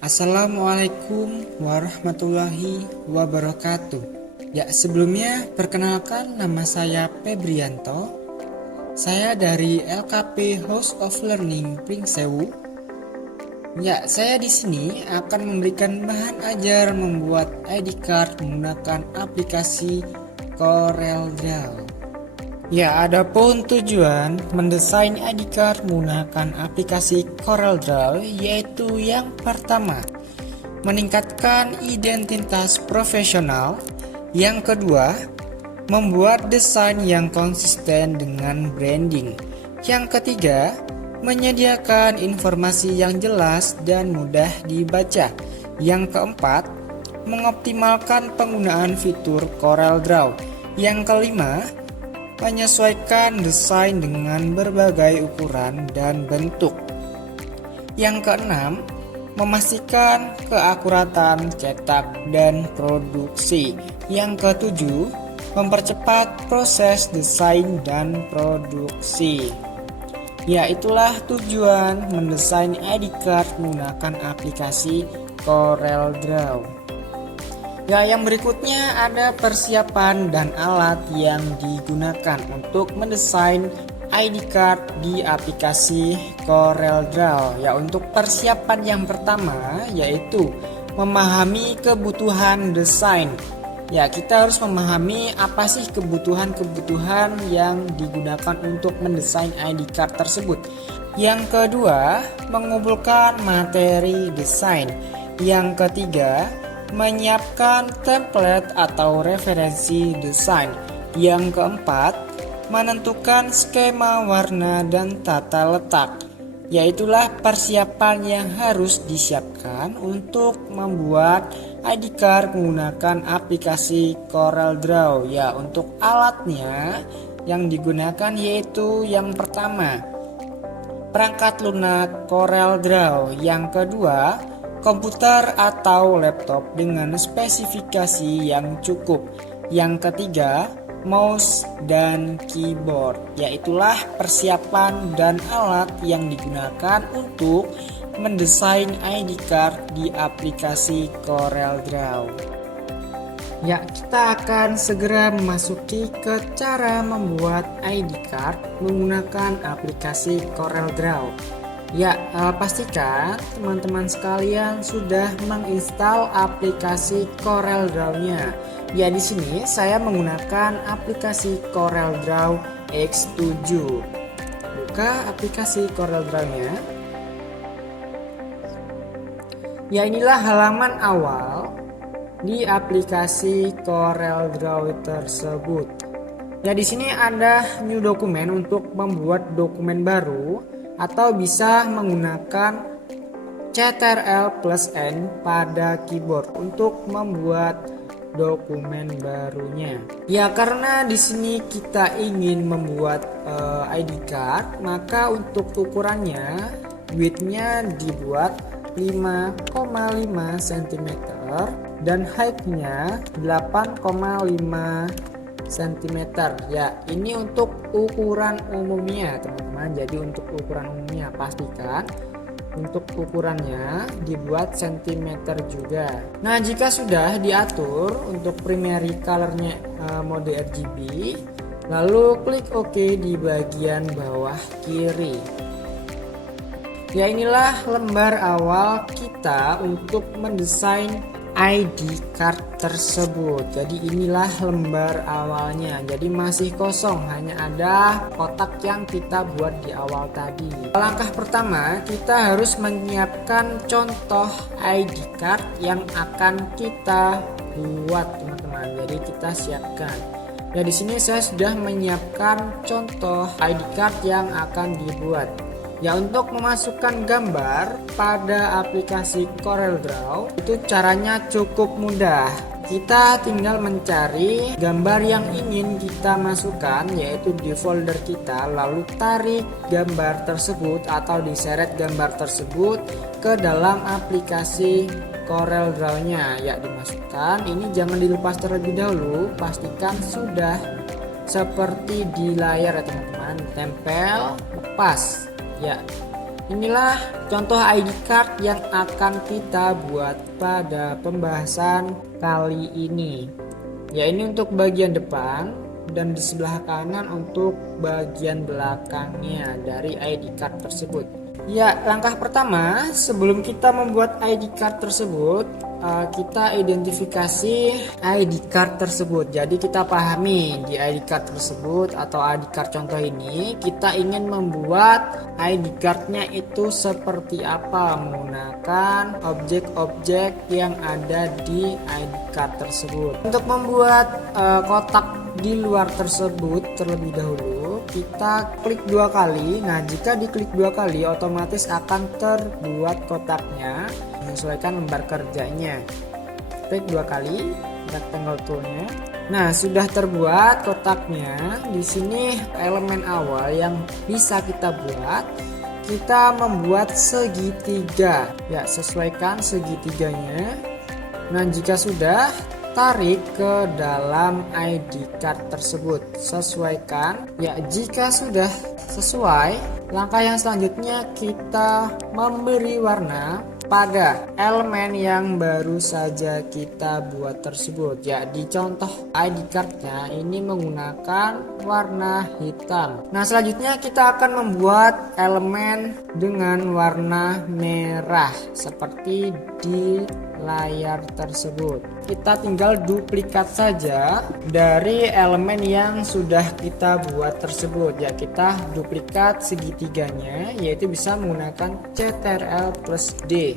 Assalamualaikum warahmatullahi wabarakatuh. Ya, sebelumnya perkenalkan, nama saya Febrianto. Saya dari LKP House of Learning Pringsewu. Ya, saya di sini akan memberikan bahan ajar membuat ID card menggunakan aplikasi CorelDRAW. Ya, adapun tujuan mendesain ID card menggunakan aplikasi CorelDRAW yaitu yang pertama, meningkatkan identitas profesional. Yang kedua, membuat desain yang konsisten dengan branding. Yang ketiga, menyediakan informasi yang jelas dan mudah dibaca. Yang keempat, mengoptimalkan penggunaan fitur CorelDRAW. Yang kelima, menyesuaikan desain dengan berbagai ukuran dan bentuk. Yang keenam, memastikan keakuratan cetak dan produksi. Yang ketujuh, mempercepat proses desain dan produksi. Ya, itulah tujuan mendesain ID card menggunakan aplikasi CorelDRAW. Ya, yang berikutnya ada persiapan dan alat yang digunakan untuk mendesain ID card di aplikasi CorelDRAW. Ya, untuk persiapan yang pertama yaitu memahami kebutuhan desain. Ya, kita harus memahami apa sih kebutuhan-kebutuhan yang digunakan untuk mendesain ID card tersebut. Yang kedua, mengumpulkan materi desain. Yang ketiga, menyiapkan template atau referensi desain. Yang keempat, menentukan skema warna dan tata letak. Yaitulah persiapan yang harus disiapkan untuk membuat ID card menggunakan aplikasi CorelDRAW. Ya, untuk alatnya yang digunakan yaitu yang pertama, perangkat lunak CorelDRAW. Yang kedua, komputer atau laptop dengan spesifikasi yang cukup. Yang ketiga, mouse dan keyboard. Yaitulah persiapan dan alat yang digunakan untuk mendesain ID card di aplikasi CorelDRAW. Ya, kita akan segera memasuki ke cara membuat ID card menggunakan aplikasi CorelDRAW. Ya, pastikan teman-teman sekalian sudah menginstal aplikasi CorelDRAW-nya. Ya, di sini saya menggunakan aplikasi CorelDRAW X7. Buka aplikasi CorelDRAW-nya. Ya, inilah halaman awal di aplikasi CorelDRAW tersebut. Ya, di sini ada new dokumen untuk membuat dokumen baru, atau bisa menggunakan Ctrl+N pada keyboard untuk membuat dokumen barunya. Ya, karena di sini kita ingin membuat ID card, maka untuk ukurannya width-nya dibuat 5,5 cm dan height-nya 8,5 cm. Ya, ini untuk ukuran umumnya teman-teman. Jadi untuk ukuran umumnya pastikan untuk ukurannya dibuat cm juga. Nah, jika sudah diatur untuk primary colornya mode RGB, lalu klik OK di bagian bawah kiri. Ya, inilah lembar awal kita untuk mendesain ID card tersebut. Jadi inilah lembar awalnya. Jadi masih kosong, hanya ada kotak yang kita buat di awal tadi. Langkah pertama, kita harus menyiapkan contoh ID card yang akan kita buat, teman-teman. Jadi kita siapkan. Ya, di sini saya sudah menyiapkan contoh ID card yang akan dibuat. Ya, untuk memasukkan gambar pada aplikasi CorelDRAW itu caranya cukup mudah. Kita tinggal mencari gambar yang ingin kita masukkan, yaitu di folder kita, lalu tarik gambar tersebut atau diseret gambar tersebut ke dalam aplikasi CorelDRAW-nya. Ya, dimasukkan. Ini jangan dilepas terlebih dahulu, pastikan sudah seperti di layar ya teman-teman. Tempel, lepas. Ya, Inilah contoh ID card yang akan kita buat pada pembahasan kali ini. Ya, ini untuk bagian depan dan di sebelah kanan untuk bagian belakangnya dari ID card tersebut. Ya, langkah pertama sebelum kita membuat ID card tersebut, kita identifikasi ID card tersebut. Jadi kita pahami di ID card tersebut atau ID card contoh ini kita ingin membuat ID cardnya itu seperti apa menggunakan objek-objek yang ada di ID card tersebut. Untuk membuat kotak di luar tersebut terlebih dahulu kita klik 2 kali. Nah, jika diklik 2 kali otomatis akan terbuat kotaknya menyesuaikan lembar kerjanya. Klik 2 kali rectangle toolnya. Nah, sudah terbuat kotaknya. Di sini elemen awal yang bisa kita buat, kita membuat segitiga. Ya, sesuaikan segitiganya. Nah, jika sudah, tarik ke dalam ID card tersebut, sesuaikan. Ya, jika sudah sesuai, langkah yang selanjutnya kita memberi warna pada elemen yang baru saja kita buat tersebut. Ya, di contoh ID cardnya ini menggunakan warna hitam. Nah, selanjutnya kita akan membuat elemen dengan warna merah seperti di layar tersebut. Kita tinggal duplikat saja dari elemen yang sudah kita buat tersebut. Ya, kita duplikat segitiganya, yaitu bisa menggunakan Ctrl+D.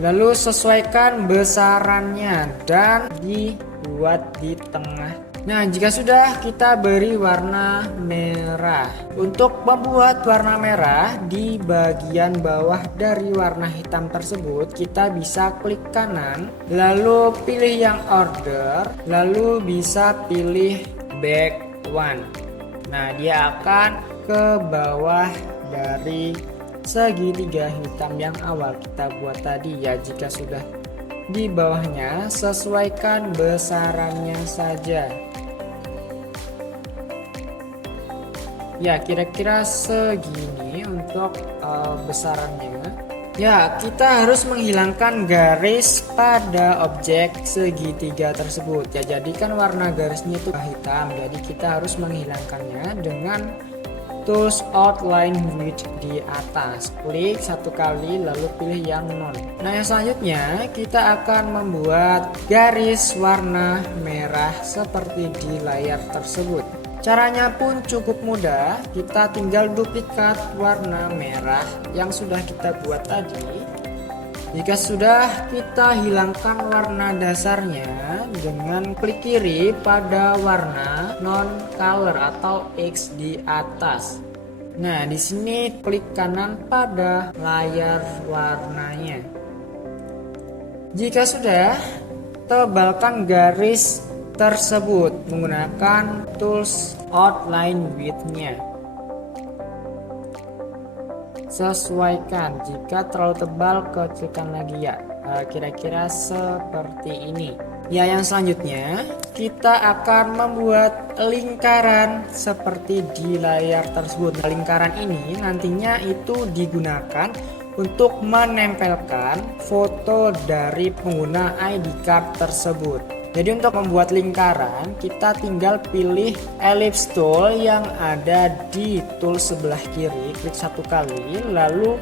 Lalu sesuaikan besarannya dan dibuat di tengah. Nah, jika sudah, kita beri warna merah. Untuk membuat warna merah di bagian bawah dari warna hitam tersebut, kita bisa klik kanan, lalu pilih yang order, lalu bisa pilih back one. Nah, dia akan ke bawah dari segitiga hitam yang awal kita buat tadi. Ya, jika sudah di bawahnya, sesuaikan besarannya saja. Ya, kira-kira segini untuk besarannya. Ya, kita harus menghilangkan garis pada objek segitiga tersebut. Ya, jadikan warna garisnya itu hitam. Jadi kita harus menghilangkannya dengan tools outline width di atas. Klik 1 kali lalu pilih yang none. Nah, yang selanjutnya kita akan membuat garis warna merah seperti di layar tersebut. Caranya pun cukup mudah, kita tinggal duplikat warna merah yang sudah kita buat tadi. Jika sudah, kita hilangkan warna dasarnya dengan klik kiri pada warna non color atau X di atas. Nah, di sini klik kanan pada layar warnanya. Jika sudah, tebalkan garis tersebut menggunakan tools outline width-nya. Sesuaikan, jika terlalu tebal kecilkan lagi ya, kira-kira seperti ini. Ya, yang selanjutnya kita akan membuat lingkaran seperti di layar tersebut. Nah, lingkaran ini nantinya itu digunakan untuk menempelkan foto dari pengguna ID card tersebut. Jadi untuk membuat lingkaran, kita tinggal pilih ellipse tool yang ada di tool sebelah kiri, klik 1 kali, lalu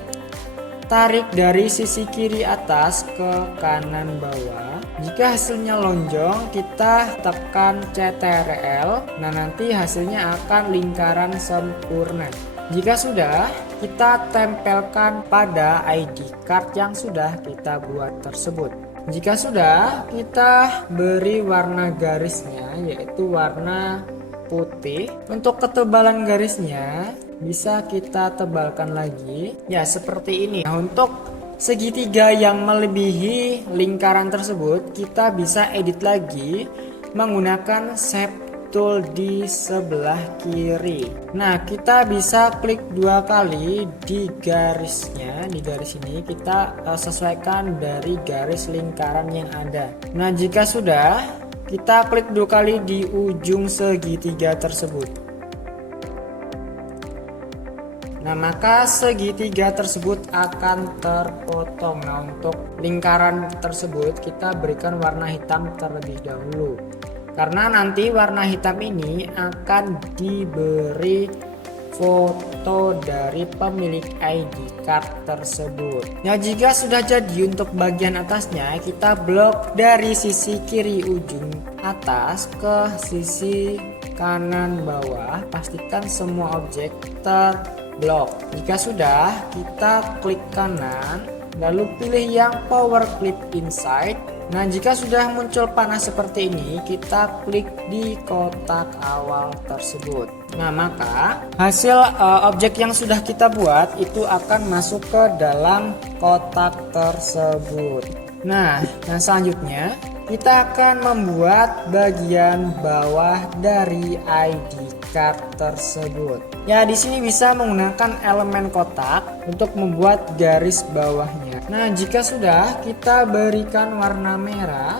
tarik dari sisi kiri atas ke kanan bawah. Jika hasilnya lonjong, kita tekan Ctrl. Nah, nanti hasilnya akan lingkaran sempurna. Jika sudah, kita tempelkan pada ID card yang sudah kita buat tersebut. Jika sudah, kita beri warna garisnya yaitu warna putih. Untuk ketebalan garisnya bisa kita tebalkan lagi. Ya, seperti ini. Nah, untuk segitiga yang melebihi lingkaran tersebut, kita bisa edit lagi menggunakan shape tool di sebelah kiri. Nah, kita bisa klik 2 kali di garisnya. Di garis ini kita sesuaikan dari garis lingkaran yang ada. Nah, jika sudah, kita klik 2 kali di ujung segitiga tersebut. Nah, Nah, maka segitiga tersebut akan terpotong. Nah, untuk lingkaran tersebut kita berikan warna hitam terlebih dahulu. Karena nanti warna hitam ini akan diberi foto dari pemilik ID card tersebut. Nah, jika sudah jadi untuk bagian atasnya, kita blok dari sisi kiri ujung atas ke sisi kanan bawah. Pastikan semua objek terblok. Jika sudah, kita klik kanan, lalu pilih yang power clip inside. Nah, jika sudah muncul panah seperti ini, kita klik di kotak awal tersebut. Nah, maka hasil objek yang sudah kita buat itu akan masuk ke dalam kotak tersebut. Nah, yang selanjutnya kita akan membuat bagian bawah dari ID card tersebut. Ya, di sini bisa menggunakan elemen kotak untuk membuat garis bawahnya. Nah, jika sudah, kita berikan warna merah.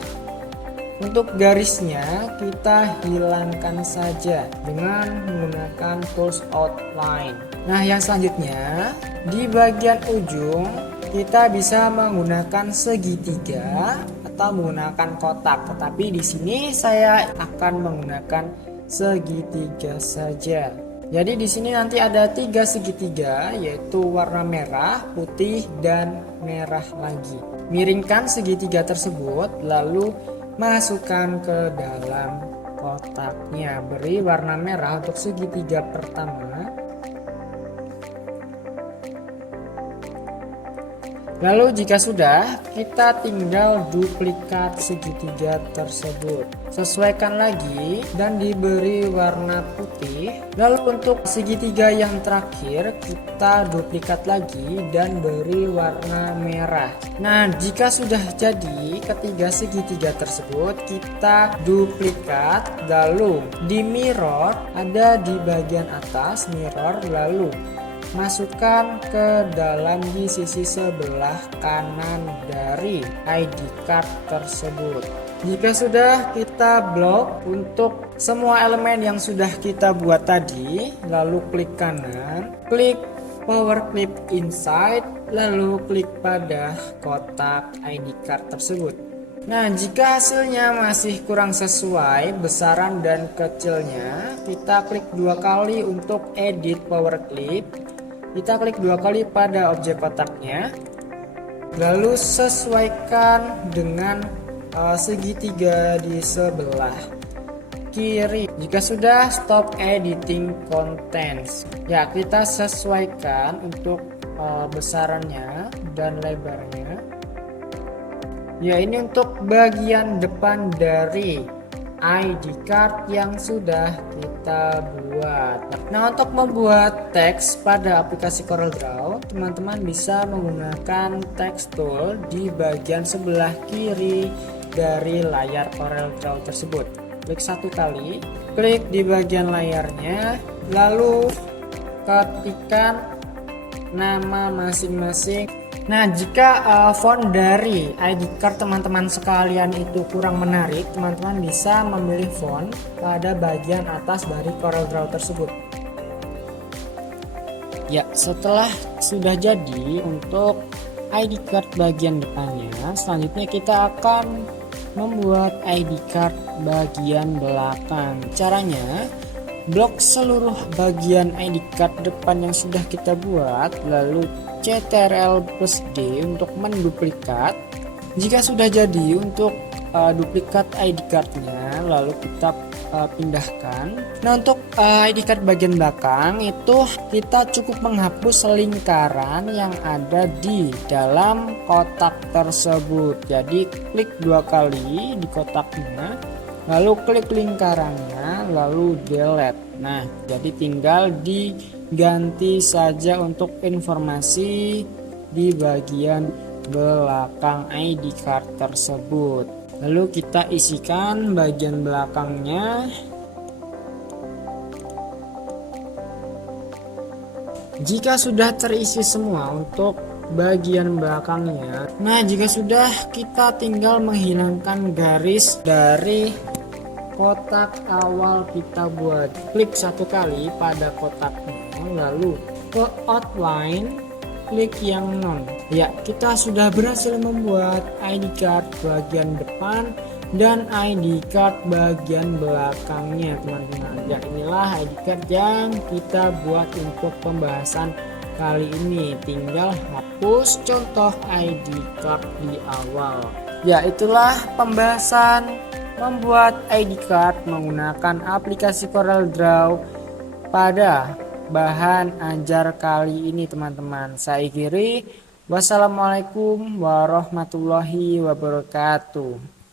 Untuk garisnya kita hilangkan saja dengan menggunakan tools outline. Nah, yang selanjutnya di bagian ujung kita bisa menggunakan segitiga atau menggunakan kotak. Tetapi di sini saya akan menggunakan segitiga saja. Jadi di sini nanti ada 3 segitiga, yaitu warna merah, putih, dan merah lagi. Miringkan segitiga tersebut lalu masukkan ke dalam kotaknya. Beri warna merah untuk segitiga pertama. Lalu jika sudah, kita tinggal duplikat segitiga tersebut. Sesuaikan lagi dan diberi warna putih. Lalu untuk segitiga yang terakhir, kita duplikat lagi dan beri warna merah. Nah, jika sudah jadi ketiga segitiga tersebut, kita duplikat. Lalu di mirror, ada di bagian atas mirror, lalu masukkan ke dalam di sisi sebelah kanan dari ID card tersebut. Jika sudah, kita blok untuk semua elemen yang sudah kita buat tadi, lalu klik kanan, klik power clip inside, lalu klik pada kotak ID card tersebut. Nah, jika hasilnya masih kurang sesuai besaran dan kecilnya, kita klik 2 kali untuk edit power clip. Kita klik 2 kali pada objek kotaknya, lalu sesuaikan dengan segitiga di sebelah kiri. Jika sudah, stop editing contents. Ya, kita sesuaikan untuk besarannya dan lebarnya. Ya, ini untuk bagian depan dari ID card yang sudah kita buat. Nah, untuk membuat teks pada aplikasi CorelDRAW, teman-teman bisa menggunakan text tool di bagian sebelah kiri dari layar CorelDRAW tersebut. Klik 1 kali, klik di bagian layarnya, lalu ketikkan nama masing-masing. Nah, jika font dari ID card teman-teman sekalian itu kurang menarik, teman-teman bisa memilih font pada bagian atas dari CorelDRAW tersebut. Ya, setelah sudah jadi untuk ID card bagian depannya, selanjutnya kita akan membuat ID card bagian belakang. Caranya, blok seluruh bagian ID card depan yang sudah kita buat, lalu Ctrl+D untuk menduplikat. Jika sudah jadi untuk duplikat ID cardnya, lalu kita pindahkan. Nah, untuk ID card bagian belakang itu kita cukup menghapus lingkaran yang ada di dalam kotak tersebut. Jadi klik 2 kali di kotaknya, lalu klik lingkarannya, lalu delete. Nah, jadi tinggal diganti saja untuk informasi di bagian belakang ID card tersebut. Lalu kita isikan bagian belakangnya. Jika sudah terisi semua untuk bagian belakangnya, nah jika sudah, kita tinggal menghilangkan garis dari kotak awal kita buat. Klik 1 kali pada kotaknya, lalu ke outline, klik yang non. Ya, kita sudah berhasil membuat ID card bagian depan dan ID card bagian belakangnya, teman-teman. Ya, inilah ID card yang kita buat untuk pembahasan kali ini. Tinggal hapus contoh ID card di awal. Ya, itulah pembahasan membuat ID card menggunakan aplikasi CorelDRAW pada bahan ajar kali ini, teman-teman. Saya akhiri. Wassalamualaikum warahmatullahi wabarakatuh.